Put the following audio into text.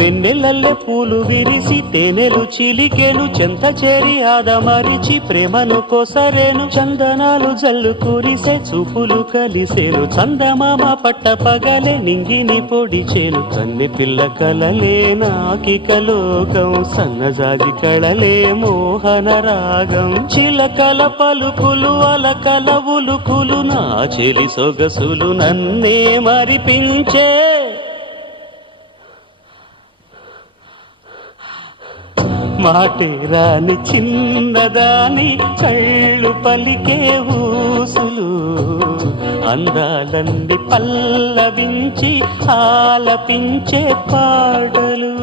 వెన్నెలల్లె పూలు విరిసి తేనెలు చిలికెను, చెంత చేరి ఆదమరిచి ప్రేమను కొసరేను, చందనాలు జల్లు కురిసే చూపులు కలిసేను, చందమామ పట్ట పగలే నింగిని పొడిచేను, కన్నె పిల్ల కలలే నాకిక లోకం, సన్నజాజి కళలే మోహన రాగం, చిలకల పలుకులు అలకల ఉలుకులు, నా చెలి సొగసులు నన్నే మరిపించే, మాటే రాని చిన్నదాని కళ్ళు పలికే ఊసులు, అందాలన్నీ పల్లవించి ఆలపించే పాటలు.